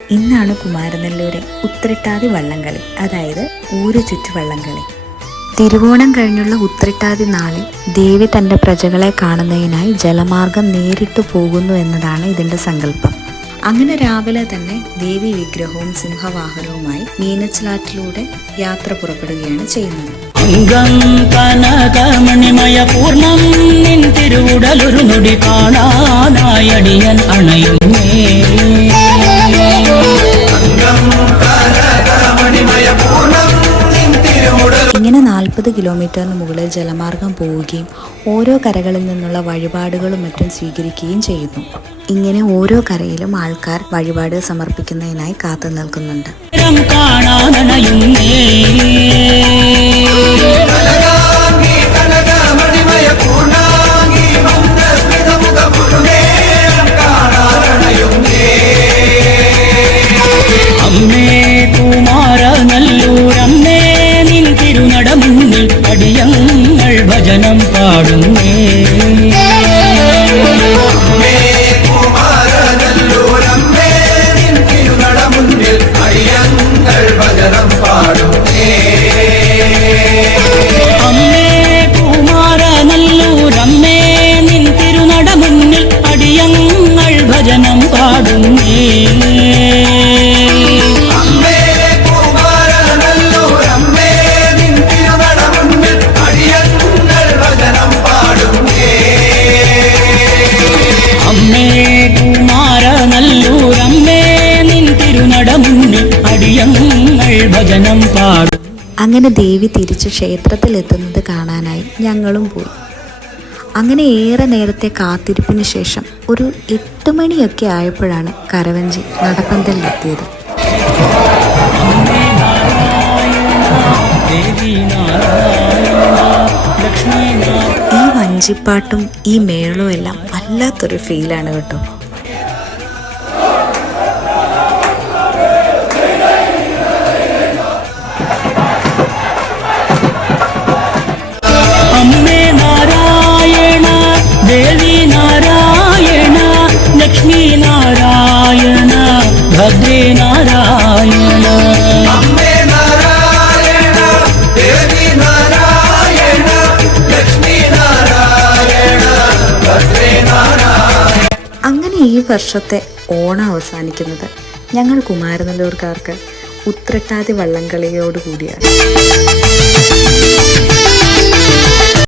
ഇന്നാണ് കുമാരനെല്ലൂരെ ഉത്രട്ടാതി വള്ളംകളി, അതായത് ഊര് ചുറ്റു വള്ളംകളി. തിരുവോണം കഴിഞ്ഞുള്ള ഉത്രട്ടാതി നാളിൽ ദേവി തൻ്റെ പ്രജകളെ കാണുന്നതിനായി ജലമാർഗം നേരിട്ട് പോകുന്നു എന്നതാണ് ഇതിൻ്റെ സങ്കല്പം. അങ്ങനെ രാവിലെ തന്നെ ദേവി വിഗ്രഹവും സിംഹവാഹനവുമായി മീനച്ചിലാറ്റിലൂടെ യാത്ര പുറപ്പെടുകയാണ് ചെയ്യുന്നത്. പൂർണ്ണം നിൻ തിരുവുടലൊരു നൊടി കാണാനായടിയൻ അണയുന്നേ. ഇങ്ങനെ 40 കിലോമീറ്ററിന് മുകളിൽ ജലമാർഗം പോവുകയും ഓരോ കരകളിൽ നിന്നുള്ള വഴിപാടുകളും മറ്റും സ്വീകരിക്കുകയും ചെയ്യുന്നു. ഇങ്ങനെ ഓരോ കരയിലും ആൾക്കാർ വഴിപാട് സമർപ്പിക്കുന്നതിനായി കാത്തു നിൽക്കുന്നുണ്ട്. അടിയങ്ങൾ ഭജനം പാടുന്നേ. അമ്മേ കുമാരനല്ലൂരമ്മേ നിൻ തിരുനട മുന്നിൽ അടിയങ്ങൾ ഭജനം പാടുന്നേ. ഭജനം പാടും. അങ്ങനെ ദേവി തിരിച്ച് ക്ഷേത്രത്തിലെത്തുന്നത് കാണാനായി ഞങ്ങളും പോയി. അങ്ങനെ ഏറെ നേരത്തെ കാത്തിരിപ്പിന് ശേഷം ഒരു 8 മണിയൊക്കെ ആയപ്പോഴാണ് കരവഞ്ചി നടപ്പന്തലിലെത്തിയത്. ഈ വഞ്ചിപ്പാട്ടും ഈ മേളവും എല്ലാം വല്ലാത്തൊരു ഫീലാണ് കേട്ടോ. അമ്മേ നാരായണ, ദേവി നാരായണ, ലക്ഷ്മി നാരായണ, ഭദ്രേ നാരായണ. അമ്മേ നാരായണ, ദേവി നാരായണ, ലക്ഷ്മി നാരായണ, ഭദ്രേ നാരായണ. അങ്ങനെ ഈ വർഷത്തെ ഓണം അവസാനിക്കുന്നത് ഞങ്ങൾ കുമാരനെല്ലൂർക്കാർക്ക് ഉത്രട്ടാതി വള്ളംകളിയോടുകൂടിയാണ്.